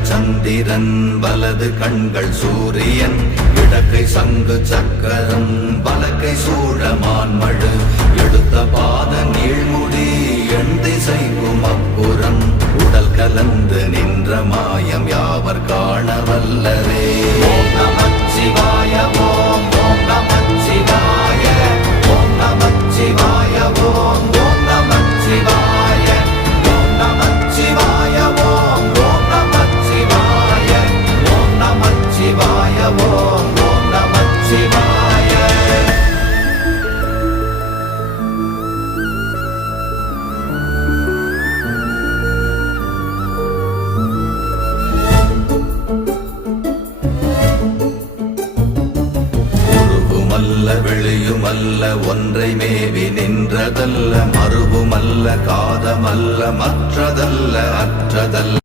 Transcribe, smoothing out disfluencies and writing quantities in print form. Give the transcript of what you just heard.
இடங்கள் சந்திரன் வலது கண்கள் சூரியன் இடக்கை சங்கு சக்கரம் வலக்கை சூழமான்மழு எடுத்த பாத நீழ்முடி எண் திசைக்கும் அப்புறம் உடல் கலந்து நின்ற மாயம் யாவர் காண வல்லரே. ஓம் நமச்சிவாய ஓம் ஓம் நமச்சிவாய ஓம் நமச்சிவாய ஓம் ஓம் நமச்சிவாய ஓம் நமச்சிவாய ஓம் ஓம் நமச்சிவாய ஓம் நமச்சிவாய ஓம் ஓம் நமச்சிவாய. வெளியுமல்ல ஒன்றை மேவி நின்றதல்ல மறுவுமல்ல காதமல்ல மற்றதல்ல அற்றதல்ல